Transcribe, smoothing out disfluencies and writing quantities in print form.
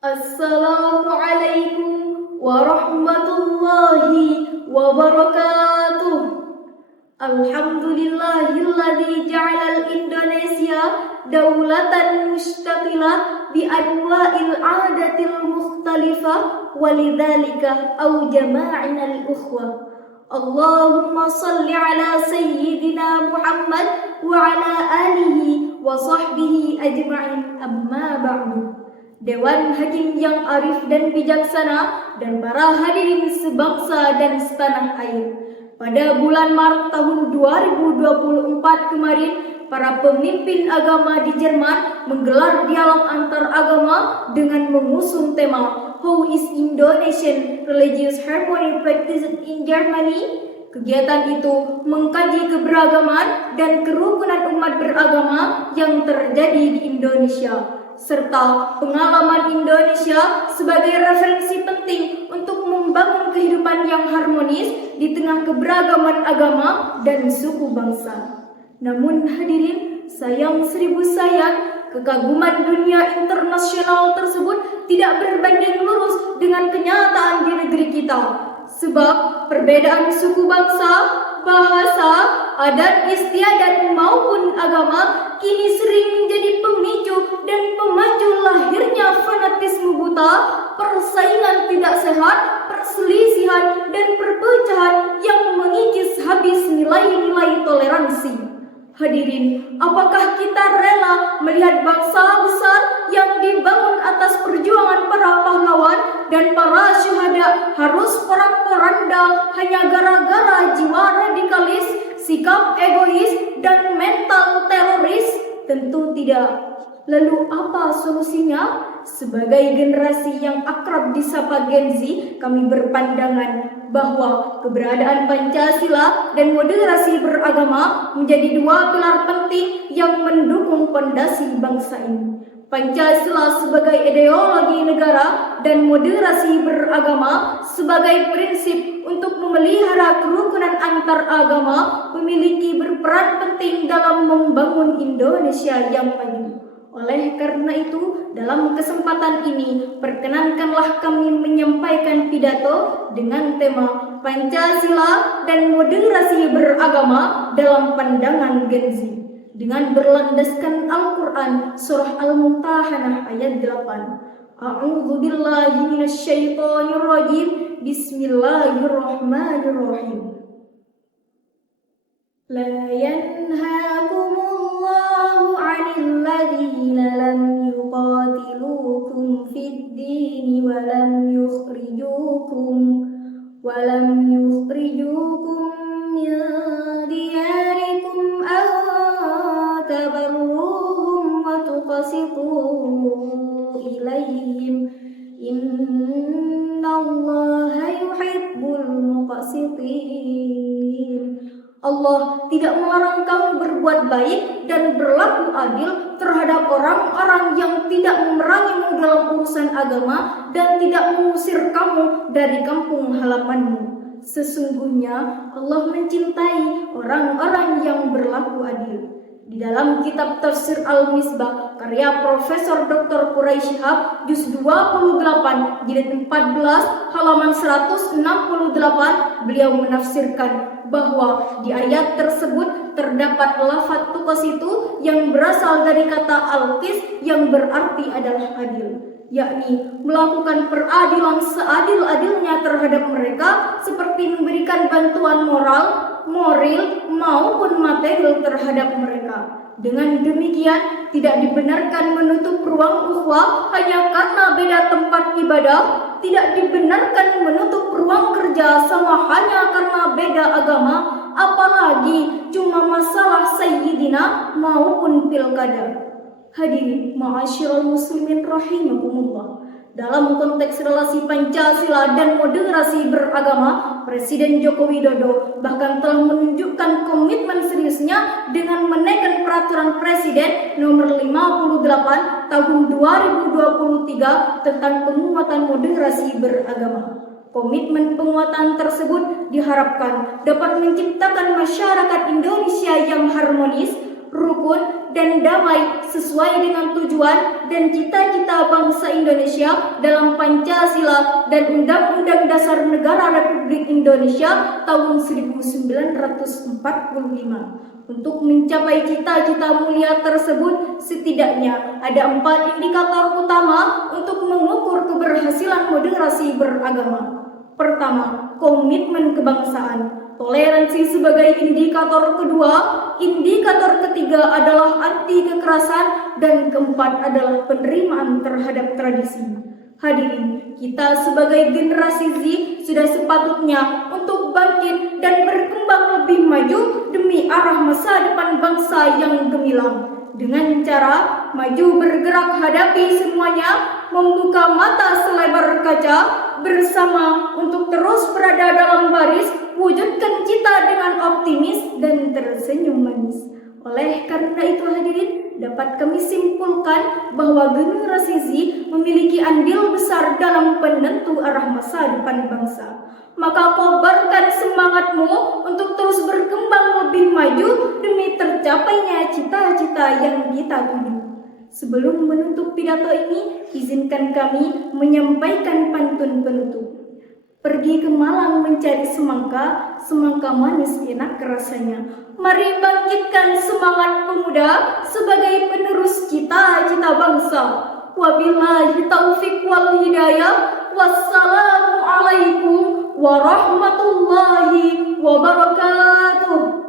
Assalamualaikum warahmatullahi wabarakatuh. Alhamdulillahilladzi ja'alal Indonesia daulatan mustaqilah bi anwa'il 'adatil mukhtalifah walidzalika aujama'inal ukhwah. Allahumma salli ala sayyidina Muhammad wa ala alihi wa sahbihi ajma'in, amma ba'du. Dewan Hakim yang arif dan bijaksana dan para hadirin sebangsa dan setanah air. Pada bulan Maret tahun 2024 kemarin, para pemimpin agama di Jerman menggelar dialog antar agama dengan mengusung tema How is Indonesian Religious Harmony Practiced in Germany? Kegiatan itu mengkaji keberagaman dan kerukunan umat beragama yang terjadi di Indonesia, serta pengalaman Indonesia sebagai referensi penting untuk membangun kehidupan yang harmonis di tengah keberagaman agama dan suku bangsa. Namun hadirin, sayang seribu sayang, kekaguman dunia internasional tersebut tidak berbanding lurus dengan kenyataan di negeri kita. Sebab perbedaan suku bangsa, bahasa, adat istiadat maupun agama kini sering menjadi pemicu dan pemacu lahirnya fanatisme buta, persaingan tidak sehat, perselisihan dan perpecahan yang mengikis habis nilai-nilai toleransi. Hadirin, apakah kita rela melihat bangsa besar yang dibangun atas perjuangan para pahlawan dan para syuhada harus porak-poranda hanya gara-gara jiwa radikalis, sikap egois, dan mental teroris? Tentu tidak. Lalu apa solusinya? Sebagai generasi yang akrab disapa Gen Z, kami berpandangan bahwa keberadaan Pancasila dan moderasi beragama menjadi dua pilar penting yang mendukung fondasi bangsa ini. Pancasila sebagai ideologi negara dan moderasi beragama sebagai prinsip untuk memelihara kerukunan antar agama memiliki berperan penting dalam membangun Indonesia yang maju. Oleh karena itu, dalam kesempatan ini, perkenankanlah kami menyampaikan pidato dengan tema Pancasila dan moderasi beragama dalam pandangan Gen Z, dengan berlandaskan Al-Quran Surah Al-Mumtahanah ayat 8. A'udzu billahi minasyaitonir rajim. Bismillahirrahmanirrahim. La yanhaakumullahu 'anil ladzina lam yuqatilukum fid din wa lam yukhrijukum min diyarikum an tabarruhum wa tuqsitu ilaihim innallaha yuhibbul muqsitin. Allah tidak melarang kamu berbuat baik dan berlaku adil terhadap orang-orang yang tidak memerangimu dalam urusan agama dan tidak mengusir kamu dari kampung halamanmu. Sesungguhnya Allah mencintai orang-orang yang berlaku adil. Di dalam kitab Tafsir Al-Misbah karya Profesor Dr. Quraisy Shihab juz 28 jilid 14 halaman 168, beliau menafsirkan bahwa di ayat tersebut terdapat lafaz tuqsitu yang berasal dari kata al-qis yang berarti adalah adil, yakni melakukan peradilan seadil-adilnya terhadap mereka seperti memberikan bantuan moral maupun material terhadap mereka. Dengan demikian, tidak dibenarkan menutup ruang ukhuwah hanya karena beda tempat ibadah, tidak dibenarkan menutup ruang kerja sama hanya karena beda agama, apalagi cuma masalah sayyidina maupun pilkada. Hadirin ma'asyiral muslimin rahimakumullah. Dalam konteks relasi Pancasila dan moderasi beragama, Presiden Joko Widodo bahkan telah menunjukkan komitmen seriusnya dengan menaikkan peraturan Presiden nomor 58 tahun 2023 tentang penguatan moderasi beragama. Komitmen penguatan tersebut diharapkan dapat menciptakan masyarakat Indonesia yang harmonis, rukun, dan damai sesuai dengan tujuan dan cita-cita bangsa Indonesia dalam Pancasila dan Undang-Undang Dasar Negara Republik Indonesia tahun 1945. Untuk mencapai cita-cita mulia tersebut, setidaknya ada 4 indikator utama untuk mengukur keberhasilan moderasi beragama. Pertama, komitmen kebangsaan. Toleransi sebagai indikator kedua. Indikator ketiga adalah anti kekerasan, dan keempat adalah penerimaan terhadap tradisi. Hadirin, kita sebagai generasi Z sudah sepatutnya untuk bangkit dan berkembang lebih maju demi arah masa depan bangsa yang gemilang. Dengan cara maju bergerak hadapi semuanya, membuka mata selebar kaca, bersama untuk terus berada dalam baris, wujudkan cita dengan optimis dan tersenyum manis. Oleh karena itu hadirin, dapat kami simpulkan bahwa generasi Z memiliki andil besar dalam penentu arah masa depan bangsa. Maka kobarkan semangatmu untuk terus berkembang lebih maju demi tercapainya cita-cita yang kita tuju. Sebelum menutup pidato ini, izinkan kami menyampaikan pantun penutup. Pergi ke Malang mencari semangka, semangka manis enak rasanya. Mari bangkitkan semangat pemuda sebagai penerus cita-cita bangsa. Wabillahi taufik wal hidayah. Wassalamualaikum warahmatullahi wabarakatuh.